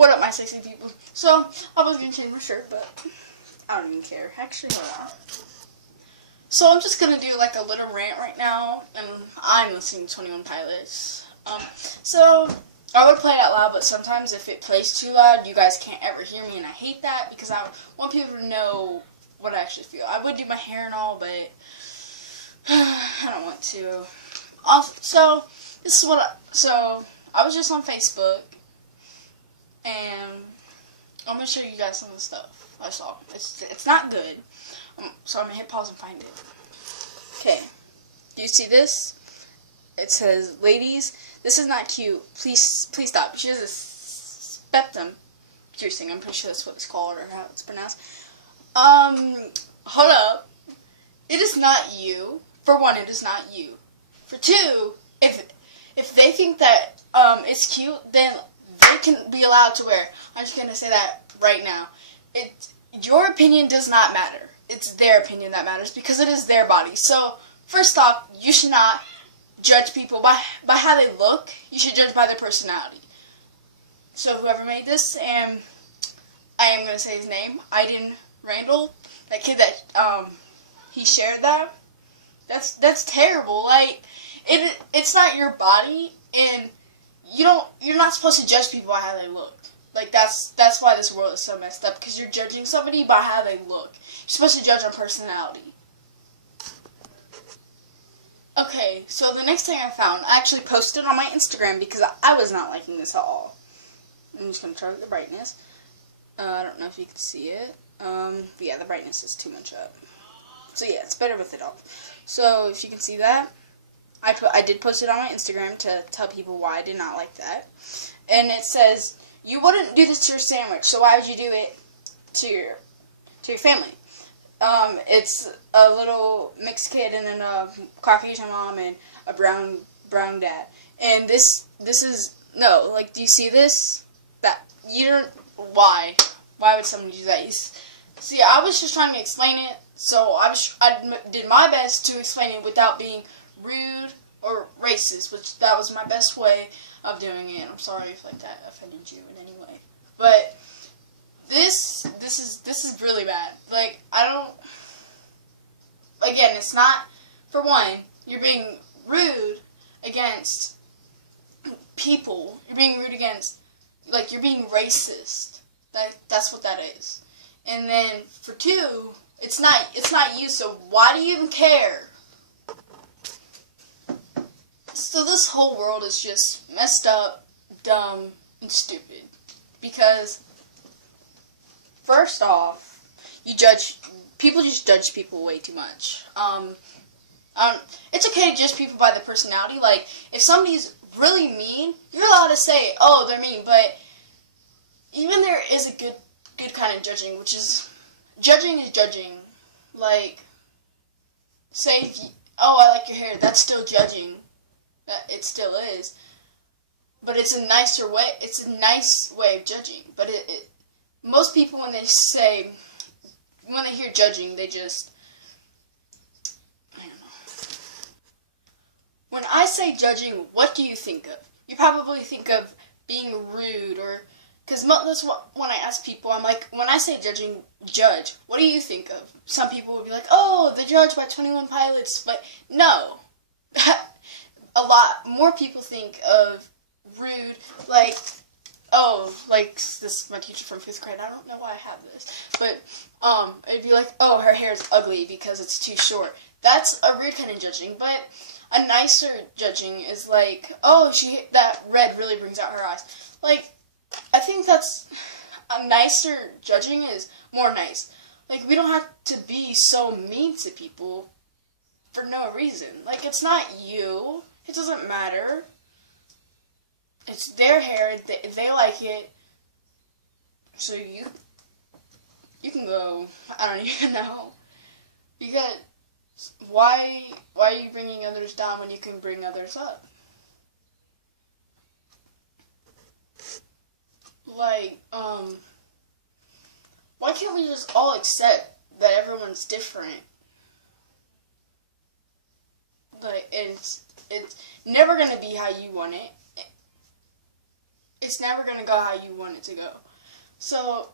What up, my sexy people? So, I was gonna change my shirt, but I don't even care. Actually, hold on. So, I'm just gonna do like a little rant right now, and I'm listening to 21 Pilots. So, I would play it out loud, but sometimes if it plays too loud, you guys can't ever hear me, and I hate that because I want people to know what I actually feel. I would do my hair and all, but I don't want to. So, this is I was just on Facebook, and I'm going to show you guys some of the stuff I saw. It's not good, so I'm going to hit pause and find it. Okay, do you see this? It says, ladies, this is not cute. Please stop. She has a septum piercing. I'm pretty sure that's what it's called or how it's pronounced. Hold up. It is not you. For one, it is not you. For two, if they think that it's cute, then they can be allowed to wear. I'm just gonna say that right now. Your opinion does not matter. It's their opinion that matters because it is their body. So first off, you should not judge people by how they look. You should judge by their personality. So whoever made this, and I am gonna say his name, Aiden Randall, that kid that he shared that. That's terrible. Like it's not your body, and you're not supposed to judge people by how they look. Like that's why this world is so messed up, because you're judging somebody by how they look. You're supposed to judge on personality. Okay, so the next thing I found, I actually posted on my Instagram because I was not liking this at all. I'm just gonna turn up the brightness. I don't know if you can see it. Yeah, the brightness is too much up. So yeah, it's better with it off. So if you can see that, I did post it on my Instagram to tell people why I did not like that. And it says, you wouldn't do this to your sandwich, so why would you do it to your family? It's a little mixed kid and then a Caucasian mom and a brown dad. And this is, no, like, do you see this? That, you don't, why? Why would somebody do that? See, I was just trying to explain it, so I did my best to explain it without being rude or racist, which that was my best way of doing it. I'm sorry if like that offended you in any way, but this is really bad. Like, I don't. Again, it's not. For one, you're being rude against people. You're being rude against, like, you're being racist. That's what that is. And then for two, it's not you. So why do you even care? So this whole world is just messed up, dumb, and stupid. Because, first off, people just judge people way too much. It's okay to judge people by their personality. Like, if somebody's really mean, you're allowed to say, oh, they're mean. But even there is a good kind of judging, which is, judging is judging. Like, say, oh, I like your hair, that's still judging. It still is, but it's a nicer way. It's a nice way of judging. But most people, when they hear judging, they just, I don't know. When I say judging, what do you think of? You probably think of being rude, or because that's what, when I ask people, I'm like, when I say judge, what do you think of? Some people would be like, oh, The Judge by 21 Pilots, but no. A lot more people think of rude, like, oh, like, this is my teacher from 5th grade, I don't know why I have this, but, it'd be like, oh, her hair is ugly because it's too short. That's a rude kind of judging, but a nicer judging is like, oh, that red really brings out her eyes. Like, I think that's, a nicer judging is more nice. Like, we don't have to be so mean to people for no reason. Like, it's not you. It doesn't matter. It's their hair. They like it. So you can go. I don't even know. Because why are you bringing others down when you can bring others up? Like, why can't we just all accept that everyone's different? Like, it's never gonna be how you want it. it's never going to go how you want it to go. So,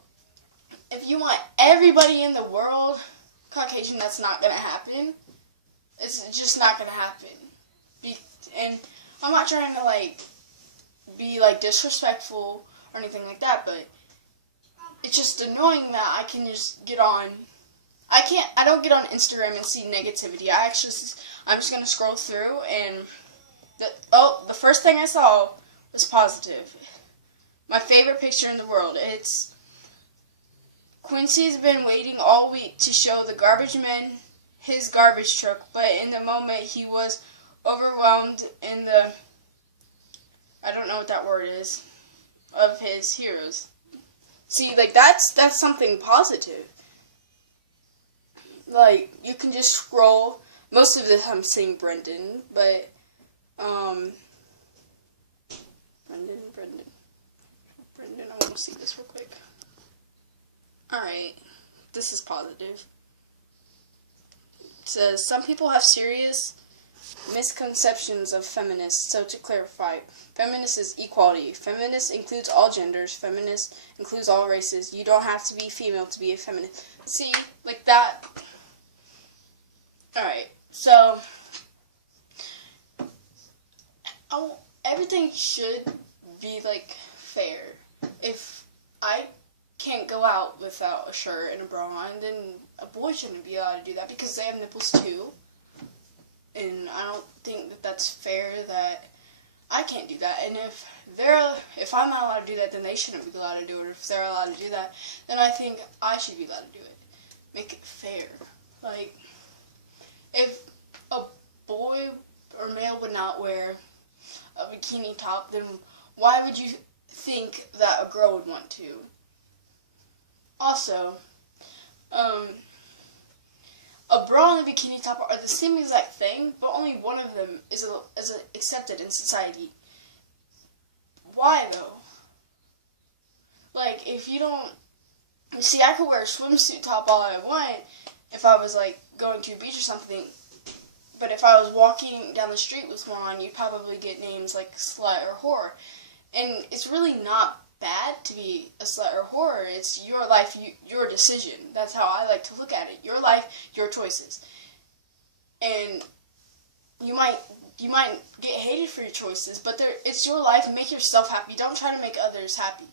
if you want everybody in the world Caucasian, that's not going to happen. It's just not going to happen. And I'm not trying to, like, be, like, disrespectful or anything like that, but it's just annoying that I can just get on. I don't get on Instagram and see negativity. I'm just going to scroll through, and the first thing I saw was positive. My favorite picture in the world. It's Quincy's been waiting all week to show the garbage man his garbage truck, but in the moment he was overwhelmed in the, I don't know what that word is, of his heroes. See, like, that's something positive. Like, you can just scroll. Most of the time I'm saying Brendan, but, Brendan, I want to see this real quick. Alright, this is positive. It says, some people have serious misconceptions of feminists. So to clarify, feminist is equality. Feminist includes all genders. Feminist includes all races. You don't have to be female to be a feminist. See, like that. Alright, so everything should be, like, fair. If I can't go out without a shirt and a bra on, then a boy shouldn't be allowed to do that because they have nipples too. And I don't think that that's fair that I can't do that. And if I'm not allowed to do that, then they shouldn't be allowed to do it. If they're allowed to do that, then I think I should be allowed to do it. Make it fair. Like, if a boy or male would not wear a bikini top, then why would you think that a girl would want to? Also, a bra and a bikini top are the same exact thing, but only one of them is accepted in society. Why, though? Like, if you don't... See, I could wear a swimsuit top all I want if I was, like, going to a beach or something, but if I was walking down the street with one on, you'd probably get names like slut or whore. And it's really not bad to be a slut or whore. It's your life, your decision. That's how I like to look at it. Your life, your choices. And you might get hated for your choices, but it's your life. Make yourself happy. Don't try to make others happy.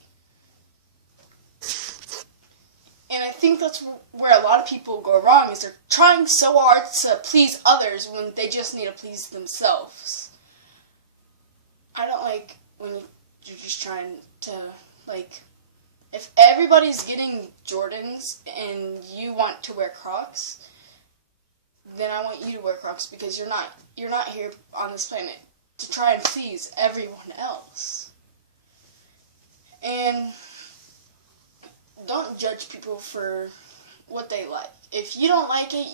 And I think that's where a lot of people go wrong, is they're trying so hard to please others when they just need to please themselves. I don't like when you're just trying to, like, if everybody's getting Jordans and you want to wear Crocs, then I want you to wear Crocs, because you're not here on this planet to try and please everyone else. And don't judge people for what they like. If you don't like it,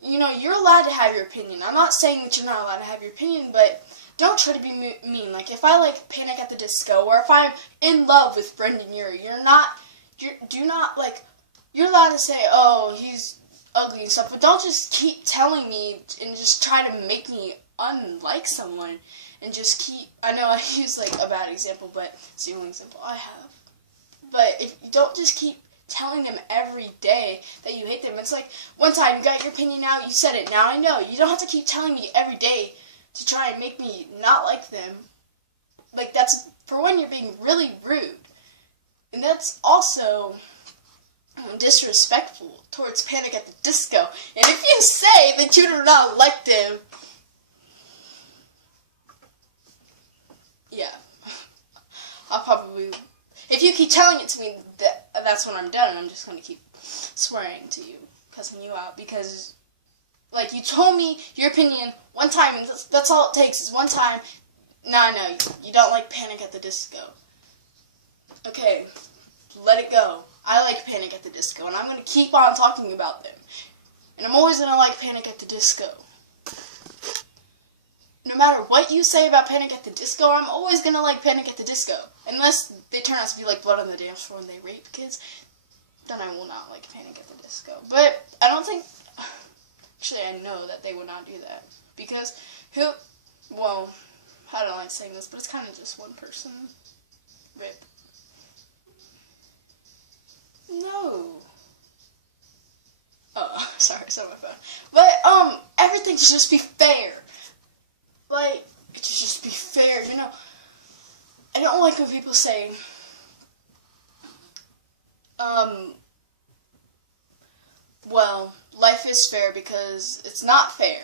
you're allowed to have your opinion. I'm not saying that you're not allowed to have your opinion, but don't try to be mean. Like, if I like Panic at the Disco, or if I'm in love with Brendan Urie, you're allowed to say, oh, he's ugly and stuff, but don't just keep telling me and just try to make me unlike someone, and just keep, I know I use, like, a bad example, but it's the only example I have. But if you don't just keep telling them every day that you hate them. It's like, one time you got your opinion out, you said it, now I know. You don't have to keep telling me every day to try and make me not like them. Like, that's, for one, you're being really rude. And that's also disrespectful towards Panic at the Disco. And if you say that you do not like them, yeah, I'll probably... If you keep telling it to me, that's when I'm done, and I'm just going to keep swearing to you, cussing you out, because, like, you told me your opinion one time, and that's all it takes is one time. No, you don't like Panic at the Disco. Okay, let it go. I like Panic at the Disco, and I'm going to keep on talking about them. And I'm always going to like Panic at the Disco. No matter what you say about Panic at the Disco, I'm always going to like Panic at the Disco. Unless they turn out to be like Blood on the Dance Floor and they rape kids, then I will not like Panic at the Disco. But I don't think... Actually, I know that they would not do that. Because I don't like saying this, but it's kind of just one person. Rip. No. Oh, sorry, it's on my phone. But, everything should just be fair. Like, it should just be fair, you know. I don't like when people say, well, life is fair because it's not fair.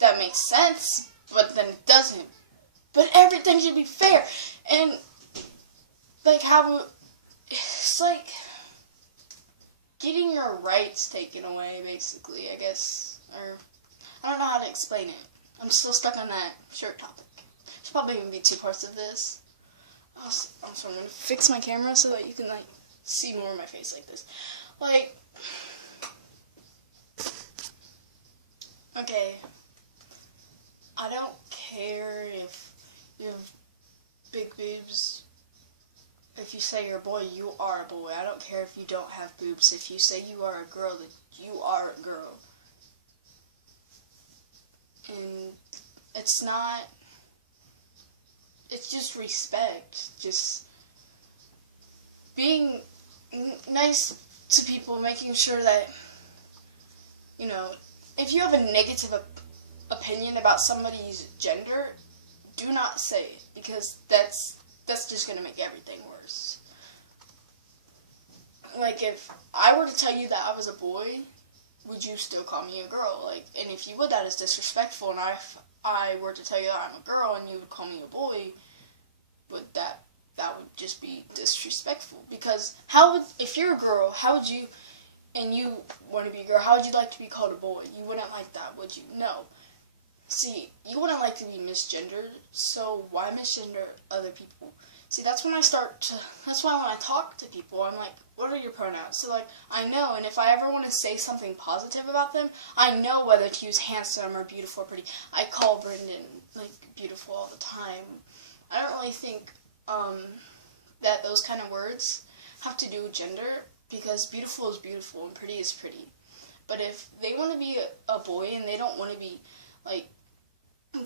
That makes sense, but then it doesn't. But everything should be fair. And, like, it's like getting your rights taken away, basically, I guess. Or, I don't know how to explain it. I'm still stuck on that shirt topic. There's probably going to be 2 parts of this. Also, I'm going to fix my camera so that you can, like, see more of my face like this. Like, okay, I don't care if you have big boobs. If you say you're a boy, you are a boy. I don't care if you don't have boobs. If you say you are a girl, then you are a girl. And it's not, it's just respect. Just being nice to people, making sure that, you know, if you have a negative opinion about somebody's gender, do not say it, because that's just going to make everything worse. Like, if I were to tell you that I was a boy, would you still call me a girl? Like, and if you would, that is disrespectful. And if I were to tell you that I'm a girl and you would call me a boy, that would just be disrespectful. Because if you're a girl, how would you, and you want to be a girl, how would you like to be called a boy? You wouldn't like that, would you? No. See, you wouldn't like to be misgendered, so why misgender other people? See, that's why when I talk to people, I'm like, what are your pronouns? So, like, I know, and if I ever want to say something positive about them, I know whether to use handsome or beautiful or pretty. I call Brendan, like, beautiful all the time. I don't really think, that those kind of words have to do with gender, because beautiful is beautiful and pretty is pretty. But if they want to be a boy and they don't want to be, like,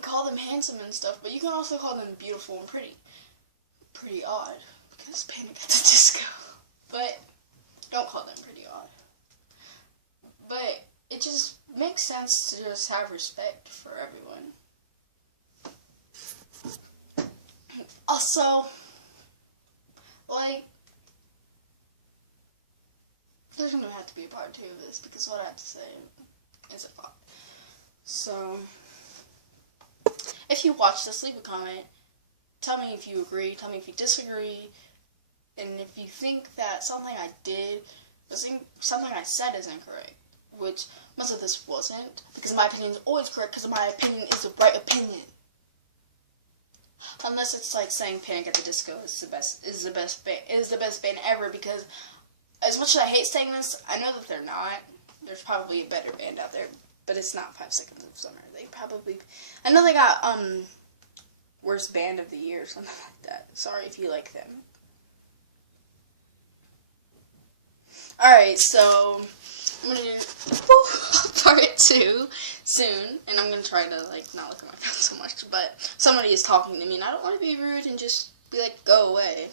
call them handsome and stuff, but you can also call them beautiful and pretty. Pretty odd, because Panic at the Disco. But don't call them pretty odd. But it just makes sense to just have respect for everyone. Also, like, there's going to have to be a part 2 of this, because what I have to say is a lot. So, if you watch this, leave a comment. Tell me if you agree, tell me if you disagree, and if you think that something I did, something I said is incorrect, which most of this wasn't, because my opinion is always correct, because my opinion is the right opinion. Unless it's like saying Panic at the Disco is the best band ever, because as much as I hate saying this, I know that they're not. There's probably a better band out there, but it's not 5 Seconds of Summer. I know they got, worst band of the year or something like that. Sorry if you like them. Alright, so I'm gonna do part 2 soon, and I'm gonna try to, like, not look at my phone so much, but somebody is talking to me, and I don't want to be rude and just be like, go away.